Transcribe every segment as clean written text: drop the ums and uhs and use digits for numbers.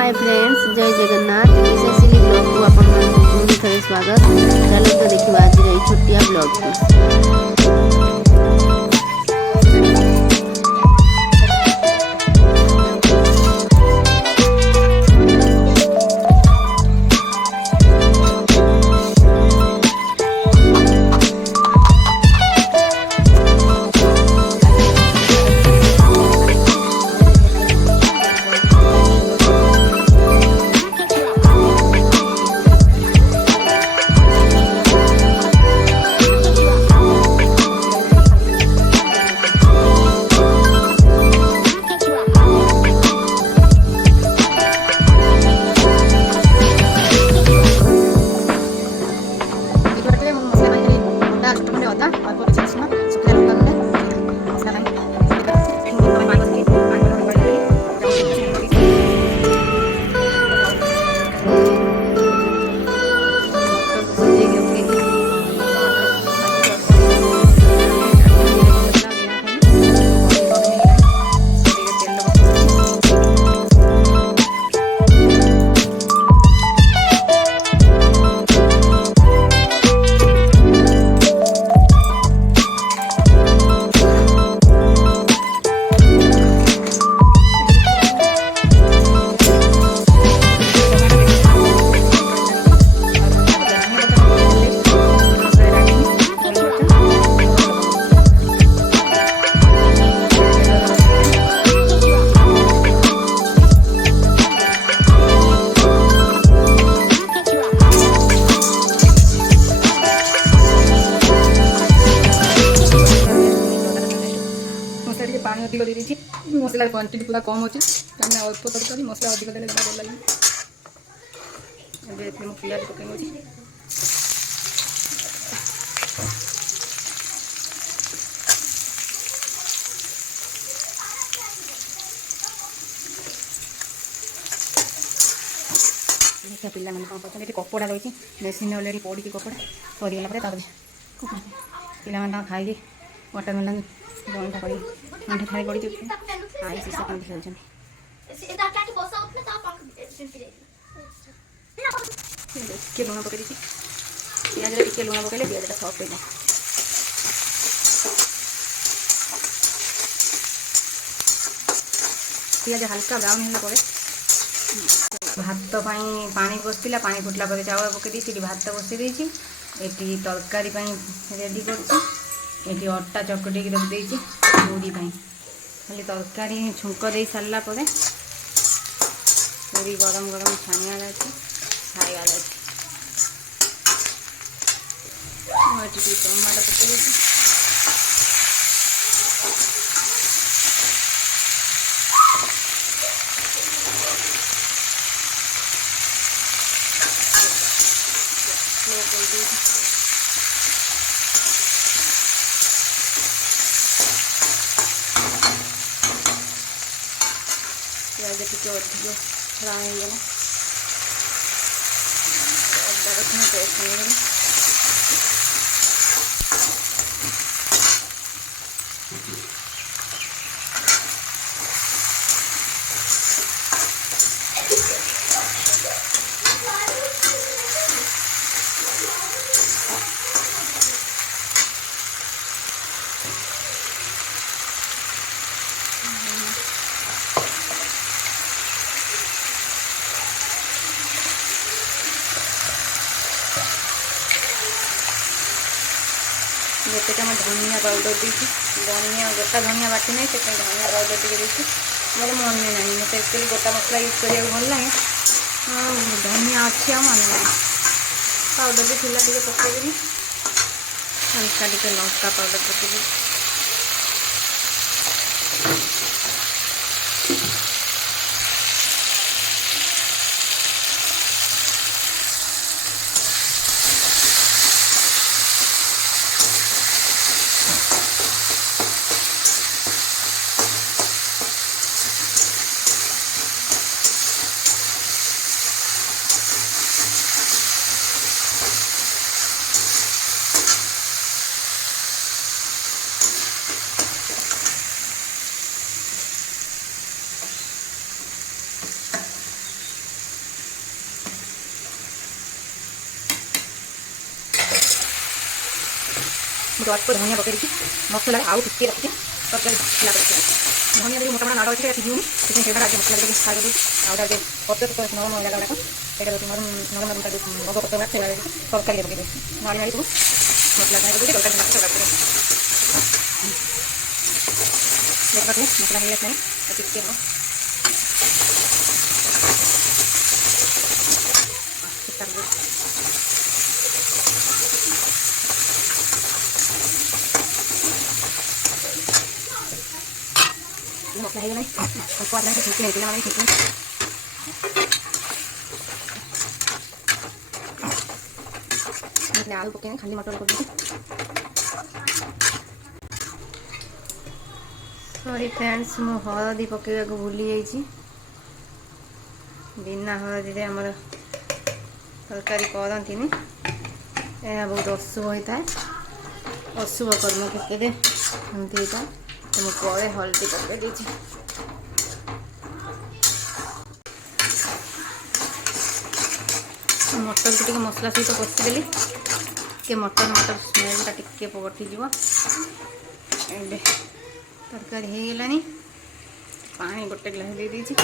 Hi friends, जय जगन्नाथ। यशस्वी blog को आपण पुणी थे स्वागत। चलो तो देखा आज छोटिया ब्लॉग को। पानी अधिक दे दी मसला क्वांटिटी पूरा कम अच्छे कहीं अल्प तरकारी मसला अधिक देने जमा डर लगे पियाज पकई देखा पिला मैंने कौन पसंद ये कपड़ा रही मेसीन अलरेडी पड़ी कपड़ा सरीगला पिला खाई वाटरमेलन जॉइंट कर अंडे खाई पड़ी आई से कौन खेल टे लुण पकई दी पियाज टे लुण पकड़े पियाजा सफ्ट हो पियाज हल्का ब्राउन होगा भात पानी बसला पानी फुटला चावल पकई दी भात बसई देती ये तरकारी रेडी कर अटा चकटी रखी पूरी खाली तरकारी छुंक दे सारा पूरी गरम गरम छाणिया खाइबार अच्छे टमाटो पकई प्याज टे अधिक फ्राए होगा अदा रसुण पेस्ट हो गोटे चामच धनिया पाउडर देती धनिया गोटा धनिया बाटी नहीं से धनिया पाउडर टे देती मोर मन में ना मत एक्चुअली गोटा मसला यूज करा भल लगे धनिया अच्छी आ मन ना पाउडर भी थिला टे पकईदेवी हल्का टे लंका पाउडर पकईदेवी ଅଳ୍ପ ଧନିଆ ପକେଇ ଦେଇଛି ମସଲାରେ ଆଉ ଟିକେ ରଖିଛି ତରକାରୀ ହେଲା ଧନିଆ ଯଦି ମୋଟା ମୋଟା ନାଡ଼ ଅଛି ସିଝିବନି ସେଥିପାଇଁ ସେଇଟା ଆଗେ ମସଲା ଟିକେ ଖାଇ ଦେଉଛି ଆଉ ଗୋଟେ ପତ୍ର ନରମ ଜାଗା ଗୁଡ଼ାକ ସେଇଟା ହେଉଛି ନରମ ବଗ ପତ୍ର ଗୁଡ଼ା ସେଇଟା ତରକାରୀରେ ପକେଇ ଦେଉଛି ନାଳି ନାଳି ସବୁ ମସଲା ଖାଇ ଦେଉଛି ତରକାରୀ ଦେଖିବାକୁ ମସଲା ହେଇଯାଇଥାଏ ଟିକେ mosla ହେଇଗଲାଣି ଅଳ୍ପ ଆድରେ ଛୁଟି ହେଇଥିଲା ମାନେ ଛୁଟି ଆଳୁ ପକେଇନି ଖାଲି ମଟର କରିଦେଇଛି ସରି ଫ୍ରେଣ୍ଡସ୍ ମୁଁ ହଳଦୀ ପକେଇବାକୁ ଭୁଲି ଯାଇଛି ବିନା ହଳଦୀରେ ଆମର ତରକାରୀ କରନ୍ତିନି ଏହା ବହୁତ ଅଶୁଭ ହୋଇଥାଏ ଅଶୁଭ କର୍ମ କ୍ଷେତ୍ରରେ ଏମିତି ହେଇଥାଏ ତ ମୁଁ ପରେ ହଳଦୀ ପକେଇ ଦେଇଛି ମଟରକୁ ଟିକେ ମସଲା ସହିତ କଷିଦେଲି ଟିକେ ମଟର ସ୍ମେଲ୍ଟା ଟିକେ କଟିଯିବ ଏବେ ତରକାରୀ ହେଇଗଲାଣି ପାଣି ଗୋଟେ ଗ୍ଲାସ୍ ଦେଇ ଦେଇଛି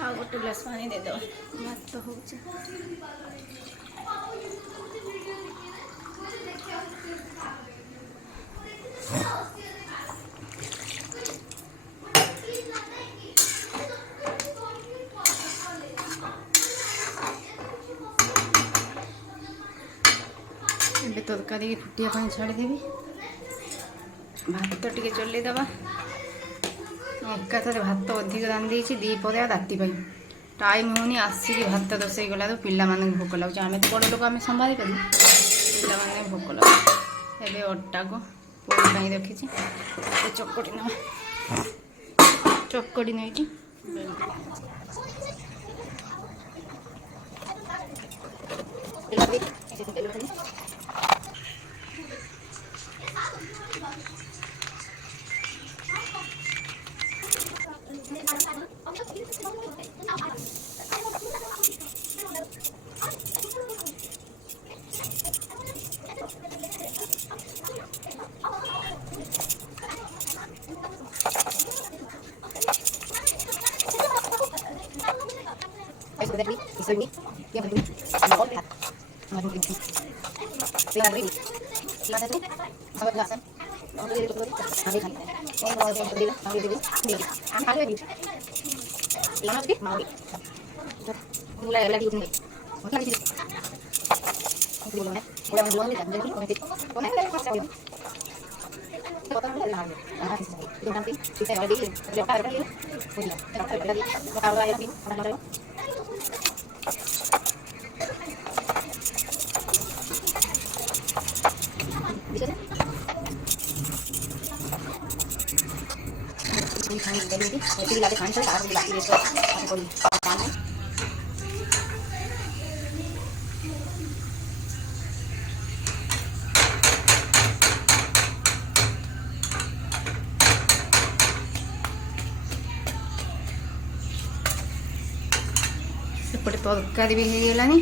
ଆଉ ଗୋଟେ ଗ୍ଲାସ୍ ପାଣି ଦେଇଦେବା ଭାତ ହେଉଛି ଏବେ ତରକାରୀ ଫୁଟିବା ପାଇଁ ଛାଡ଼ିଦେବି ଭାତ ଟିକେ ଚଲେଇଦେବା ଏକାଥରେ ଭାତ ଅଧିକ ରାନ୍ଧି ଦେଇଛି ଦ୍ୱିପହରେ ଆଉ ରାତି ପାଇଁ ଟାଇମ୍ ହେଉନି ଆସିକି ଭାତ ରୋଷେଇ କଲାରୁ ପିଲାମାନଙ୍କୁ ଭୋକ ଲାଗୁଛି ଆମେ ତ ବଡ଼ ଲୋକ ଆମେ ସମ୍ଭାଳି ପାରିବୁ ପିଲାମାନେ ଭୋକ ଲାଗୁଛି ଏବେ ଅଟାକୁ ପୋଡ଼ି ପାଇଁ ରଖିଛି ଚକଟି ନେବା ଚକଟି ନେଇକି ସେପଟେ ତରକାରୀ ବି ହେଇଗଲାଣି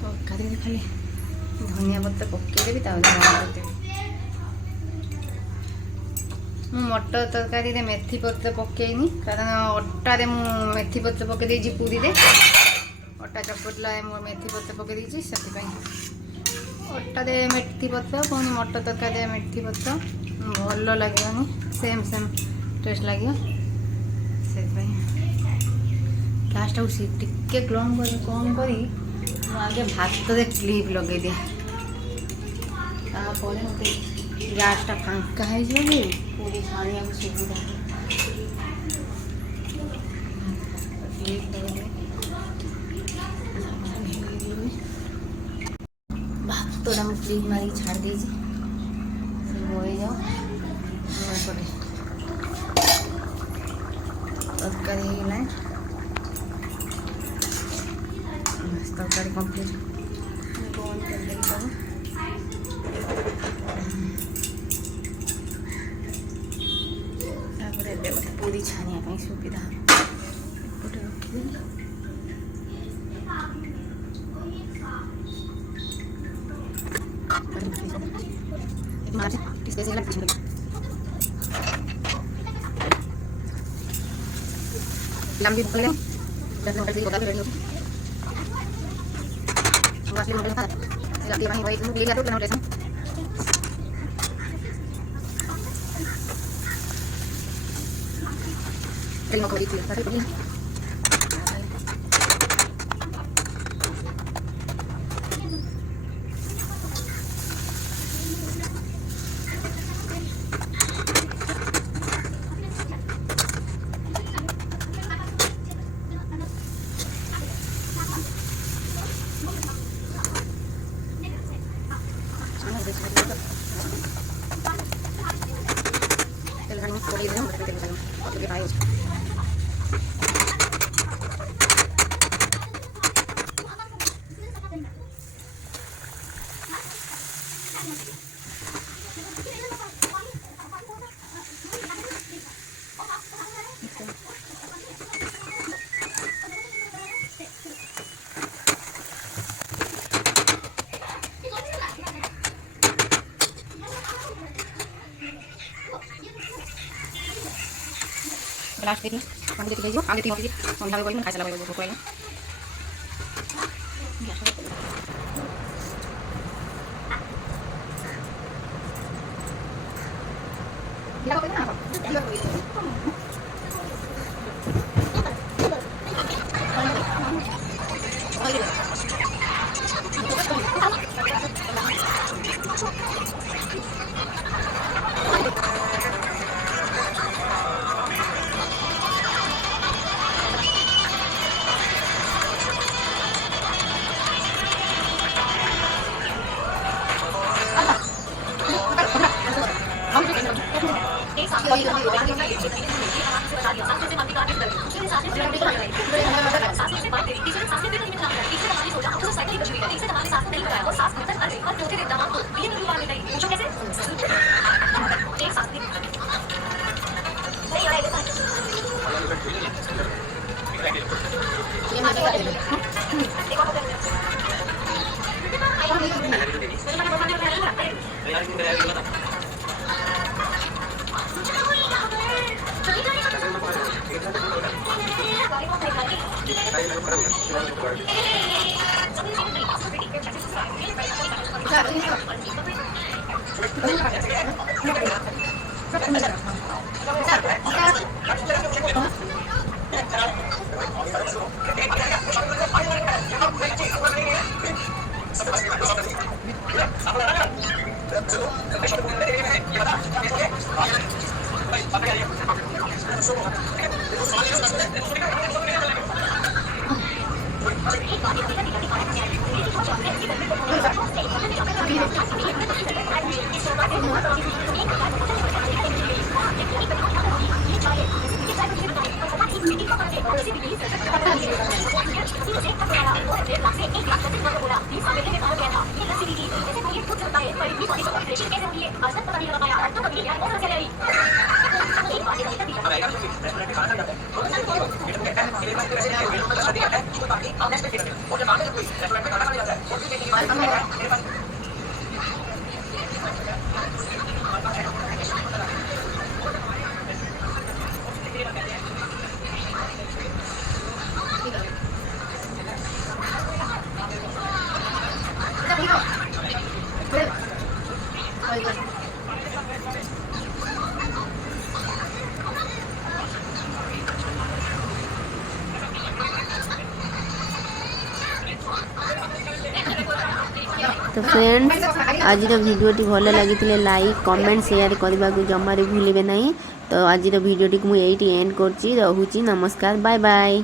ତରକାରୀରେ ଖାଲି ଧନିଆ ପତ୍ର ପକେଇଦେବି ତାପରେ ମୁଁ ମଟର ତରକାରୀରେ ମେଥି ପତ୍ର ପକେଇନି କାରଣ ଅଟାରେ ମୁଁ ମେଥି ପତ୍ର ପକେଇ ଦେଇଛି ପୁରୀରେ ଅଟା ଚକଟିଲା ମୁଁ ମେଥି ପତ୍ର ପକେଇ ଦେଇଛି ସେଥିପାଇଁ ଅଟାରେ ମେଥି ପତ୍ର ପୁଣି ମଟର ତରକାରୀରେ ମେଥି ପତ୍ର ଭଲ ଲାଗିବନି ସେମ୍ ଟେଷ୍ଟ ଲାଗିବ ସେଥିପାଇଁ ଗ୍ୟାସ୍ଟାକୁ ଟିକେ କମ୍ କରି ମୁଁ ଆଗେ ଭାତରେ କ୍ଲିପ୍ ଲଗେଇଦିଏ ତାପରେ ମୋତେ ଗ୍ୟାସ୍ଟା ଫାଙ୍କା ହେଇଯିବ ଯେ ପୁରୀ ଛାଣିବାକୁ ସୁବିଧା କ୍ଲିପ୍ ଲଗେଇଦିଏ ଭାତଟା ମୁଁ କ୍ଲିପ୍ ମାରିକି ଛାଡ଼ି ଦେଇଛି ସେ ହୋଇଯାଉ ଏପଟେ ତରକାରୀ ହେଇଗଲାଣି ତରକାରୀ କମ୍ପ୍ଲିଟ୍ ବନ୍ଦ କରିଦେବି ସବୁ जल्दी छानिया ପାଇଁ ସୁବିଧା ଏପଟେ ରଖିଦେଲି। लंबी पकड़ जब नंबर से होता है रेडी होगी वासली नंबर था लंबी वाली वही ले जा तो ना लेसन रेडी हो गई थी सारी बड़ी ग्लास देखिए पानी देख लीजिए आगे 3 होगी संध्या को खाई चला वो कोई तो फ्रेंड्स आज भिडियोटी भल लगी लाइक कमेंट शेयर करने को जमारे भूलिए ना। तो आज भिडियोटी मुझे एंड कर नमस्कार बाय बाय।